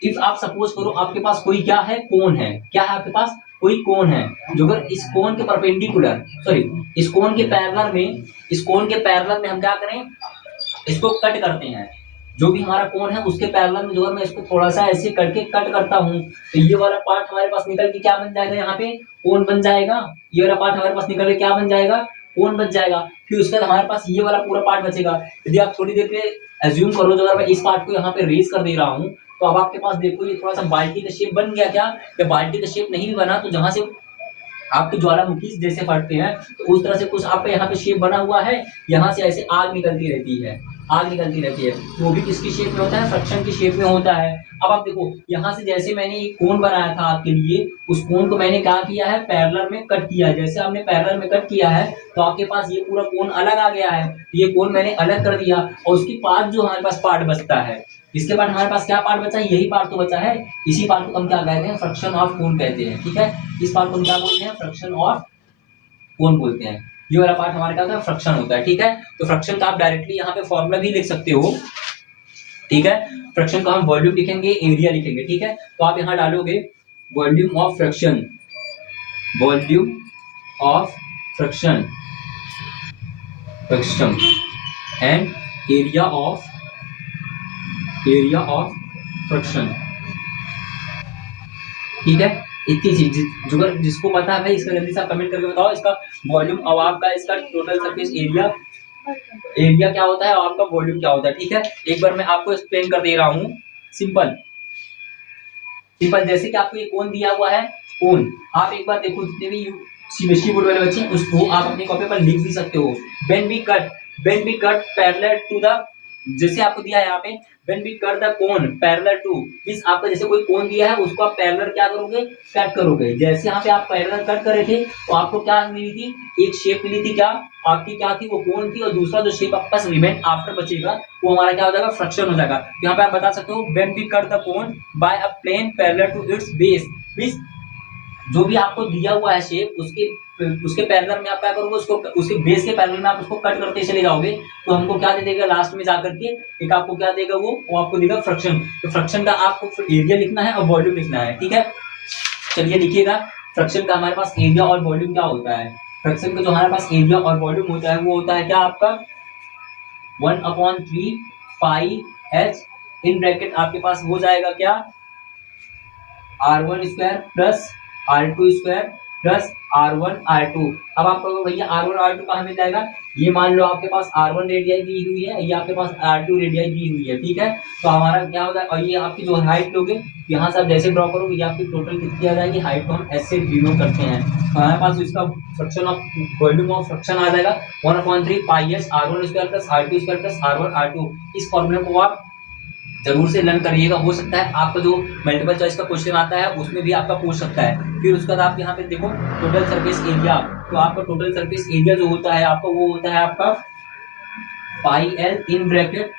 इफ आप सपोज करो आपके पास कोई क्या है, कोन है, क्या है आपके पास, कोई कोन है। जो अगर इस कोन के परपेंडिकुलर, सॉरी इस कोन के पैरेलल में, इस कोन के पैरेलल में हम क्या करें, इसको कट करते हैं। जो भी हमारा कोन है उसके पैरेलल में जो है मैं इसको थोड़ा सा ऐसे करके कट करता हूँ, तो ये वाला पार्ट हमारे पास निकल के क्या बन जाएगा, यहाँ पे कोन बन जाएगा। ये वाला पार्ट हमारे पास निकल के क्या बन जाएगा, कोन बन जाएगा। फिर उसके बाद हमारे पास ये वाला पूरा पार्ट बचेगा। यदि आप थोड़ी देर के एज्यूम करो, जो अगर मैं इस पार्ट को यहाँ पे रेज कर दे रहा हूँ, तो अब आपके पास देखो ये थोड़ा सा बाल्टी का शेप बन गया क्या, या बाल्टी का शेप नहीं भी बना, तो जहां से आपके ज्वालामुखी जैसे फटते हैं, तो उस तरह से कुछ आपका यहाँ पे शेप बना हुआ है। यहाँ से ऐसे आग निकलती रहती है, आग निकलती रहती है। वो भी किसकी शेप में होता है, फ्रैक्शन की शेप में होता है। अब आप देखो यहाँ से जैसे मैंने एक कोन बनाया था आपके लिए, उस कोन को मैंने क्या किया है, पैरेलल में कट किया। जैसे आपने पैरेलल में कट किया है, तो आपके पास ये पूरा कोन अलग आ गया है। ये कोन मैंने अलग कर दिया, और उसके बाद जो हमारे पास पार्ट बचता है, इसके बाद हमारे पास क्या पार्ट बचा है, यही पार्ट तो बचा है। इसी पार्ट को हम क्या कहते हैं, फ्रैक्शन ऑफ कोन कहते हैं, ठीक है। इस पार्ट को हम क्या बोलते हैं, फ्रैक्शन ऑफ कोन बोलते हैं। ये वाला पार्ट हमारे क्या होता है, फ्रैक्शन होता है, ठीक है। तो फ्रैक्शन का आप डायरेक्टली यहाँ पे फॉर्मूला भी लिख सकते हो, ठीक है। फ्रैक्शन का हम वॉल्यूम लिखेंगे, एरिया लिखेंगे, ठीक है। तो आप यहाँ डालोगे volume of fraction, volume of fraction, fraction and area of fraction, ठीक है। इतनी चीज जो जिसको पता है भाई, इसका जल्दी से कमेंट करके बताओ। इसका वॉल्यूम और आपका इसका टोटल सरफेस एरिया, एरिया क्या होता है और आपका वॉल्यूम क्या होता है, ठीक है। एक बार मैं आपको एक्सप्लेन कर दे रहा हूँ, सिंपल सिंपल। जैसे कि आपको ये कोन दिया हुआ है, कोन आप एक बार देखो, जितने भी सीबीएसई बोर्ड वाले बच्चे उसको आप अपनी कॉपी पर लिख भी सकते हो। When we cut parallel to the, जैसे आपको दिया है यहाँ पे, when we cut the cone parallel to, means आपका जैसे कोई कोन दिया है उसको आप पैरेलल क्या करोगे, कट करोगे। जैसे यहाँ पे आप पैरेलल कट कर रहे थे, तो आपको क्या मिली थी, एक शेप मिली थी, क्या आपकी क्या थी, वो कोन थी। और दूसरा जो शेप आपके पास रिमेन आफ्टर बचेगा, वो हमारा क्या हो जाएगा, फ्रैक्शन हो जाएगा। तो यहाँ पे आप बता सकते हो, when we cut the cone by a plane parallel to its base, means जो भी आपको दिया हुआ है शेप, उसके पैरेलल में आप क्या करोगे, उसको उसके बेस के पैरेलल में आप उसको कट करते चले जाओगे, तो हमको क्या दे देगा लास्ट में जाकर के, एक आपको क्या देगा, वो आपको देगा फ्रैक्शन। तो फ्रैक्शन का आपको एरिया लिखना है और वॉल्यूम लिखना है, ठीक है। चलिए लिखिएगा, फ्रैक्शन का हमारे पास एरिया और वॉल्यूम क्या होता है। फ्रैक्शन का जो हमारे पास एरिया और वॉल्यूम होता है, वो होता है क्या आपका 1/3 पाई h, इन ब्रैकेट आपके पास हो जाएगा क्या, r1 square plus r2 square plus r1 r2। अब आप कहोगे भैया r1 r2 कहाँ मिल जाएगा, ये मान लो आपके पास r1 रेडियस दी हुई है, ये आपके पास r2 रेडियस दी हुई है, ठीक है। तो हमारा क्या होता है, और ये आपकी जो हाइट लोगे, यहाँ से आप जैसे ड्रॉ करोगे, ये आपकी टोटल कितनी आ जाएगी, हाइट को हम s से डिनोट करते हैं। तो हमारे पास इसका fraction of volume of fraction आ जाएगा 1/3 pi h r1 square plus r2 square plus r1 r2। इस फॉर्मूले को आप जरूर से लर्न करिएगा। हो सकता है आपका जो मल्टीपल चॉइस का क्वेश्चन आता है उसमें भी आपका पूछ सकता है। फिर उसके बाद आप यहाँ पे देखो टोटल सरफेस एरिया, तो आपका टोटल सरफेस एरिया जो होता है आपका, वो होता है आपका pi L in bracket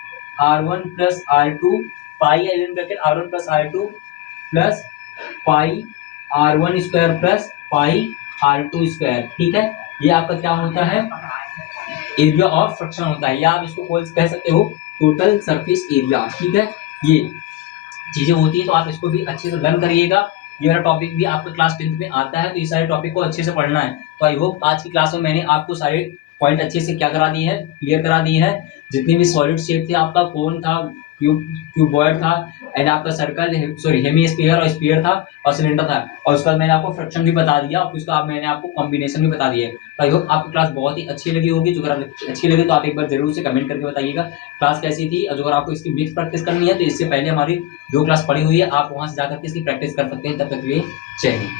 r1 plus r2, pi L in bracket r1 plus r2 plus pi r1 square plus pi r2 square, ठीक है। ये आपका क्या होता है, एरिया ऑफ फ्रैक्शन होता है, या आप इसको कह सकते हो टोटल सरफेस एरिया, ठीक है। ये चीजें होती है, तो आप इसको भी अच्छे से लर्न करिएगा। ये वाला टॉपिक भी आपका क्लास 10th में आता है, तो ये सारे टॉपिक को अच्छे से पढ़ना है। तो आई होप आज की क्लास में मैंने आपको सारे पॉइंट अच्छे से क्या करा दिए हैं, क्लियर करा दिए हैं। जितने भी सॉलिड शेप थे, आपका कोन था, क्यूबॉइड था, एंड आपका सर्कल, सॉरी हेमीस्फीयर और स्फीयर था, और सिलेंडर था। और उसके बाद मैंने आपको फ्रैक्शन भी बता दिया, और उसका मैंने आपको कॉम्बिनेशन भी बता दिया। तो आई होप आपको क्लास बहुत ही अच्छी लगी होगी। जो अगर अच्छी लगी तो आप एक बार जरूर से कमेंट करके बताइएगा क्लास कैसी थी। और जो अगर आपको इसकी मिक्स प्रैक्टिस करनी है, तो इससे पहले हमारी 2 क्लास पड़ी हुई है, आप वहां से जाकर के इसकी प्रैक्टिस कर सकते हैं। तब तक के लिए जय हिंद।